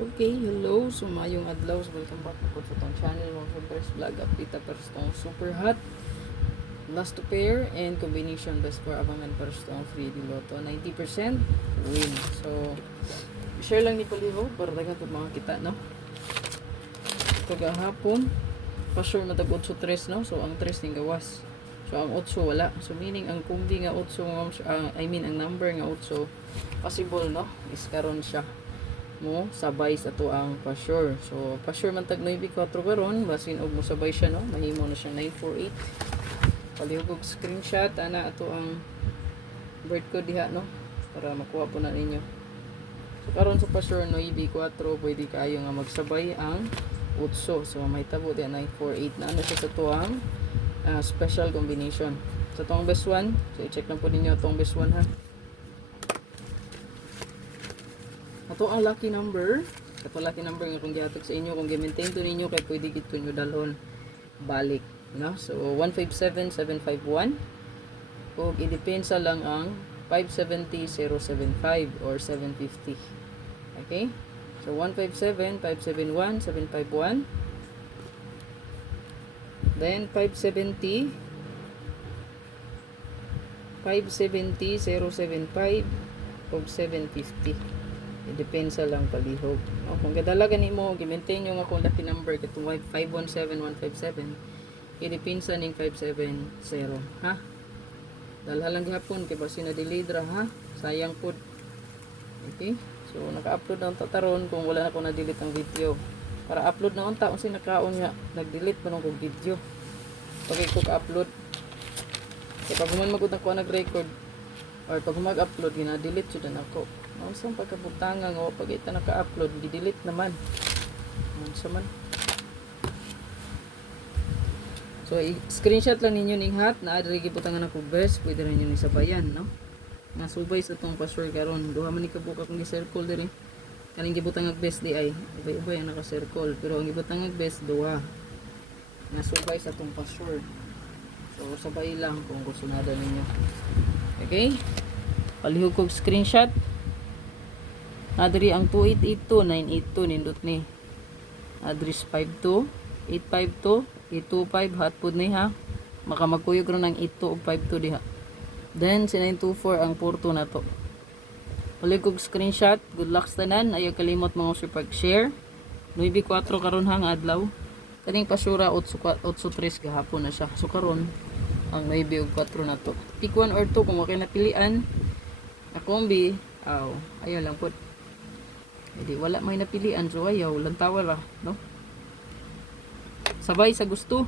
Okay, hello. Sumayong adlaw. So, welcome back po sa itong channel. Mga Sobres Vlog. Update pa sa itong super hot. Last to pair and combination best for abangan para sa itong free di loto. 90% win. So, share lang ni Paliho para dagan po mga kita, no? Ito gahapon. Pa-sure na tag 8-3, no? So, ang 3 ning gawas. So, ang 8 wala. So, meaning ang kumbi nga 8, ang number nga 8, possible, no? Is karon siya mo sabay sa to ang pa-sure. So, pa-sure man tag 94 karon, basin og mo sabay siya, no? Mahimo na siya 948. Palihog og screenshot ana ato ang birth code diha, no? Para makuha po na ninyo. So, karon sa pa-sure 94, pwede kayo nga magsabay ang 8. So, may tabo diha 948 na ano siya sa to ang special combination. Sa tong best one, so i-check lang po ninyo tong best one, ha. Ato ang lucky number. Ato lucky number nga kung gihatag sa inyo, kung gi-maintain to ninyo kay pwede gid nyo dalhon balik, no? So 157-751 ug i-depensa lang ang 570-075 or 750. Okay? So 157-571-751, then 570-075 ug 750. Depensa lang palihog. O, kung kadalagan nimo gi-maintain nyo nga kung lucky number katong 517157, i-depensa ning 570, ha. Dalha lang gihapon kay basi na delayed ra, ha. Sayang pud. Okay? So naka-upload na unta taron kung wala na ko na-delete ang video. Para upload na unta unsay nakaon nga nag-delete pa nung kog video. Pagay ko ka-upload. Kay pag human magud ako nag-record or pag mag-upload gina-delete jud na ako. Unsang pagkabutanga nga pag ita naka-upload di-delete naman. Unsa man. So screenshot lang ninyo ning hat na adri gibutangan ako best, pwede ra ninyo ni sabayan, no? Nasubay sa tong password karon, duha man ni kabuka kung gi-circle diri. Kaning gibutangag best di ay ubay-ubay ang naka-circle, pero ang gibutangag best duha. Nasubay sa tong password. So sabay lang kung gusto nada ninyo. Okay? Palihog kog screenshot. Adri ang 2882-982 nindot ni. Address 52 852 825 hotpod ni, ha. Maka magkuyog ron ng 82 ug 52 diha. Then si 924 ang porto na to. Uli kog screenshot. Good luck sa tanan. Ayaw kalimot mga sa pag-share. 94 karon hang adlaw. Kaning pasura 83 gahapon na siya. So karon ang 9 ug 4 na to. Pick 1 or 2 kung okay na pilian. Na kombi, ayaw lang pud. Hindi, wala may napilian, so ayaw, lantawa ra, no? Sabay sa gusto.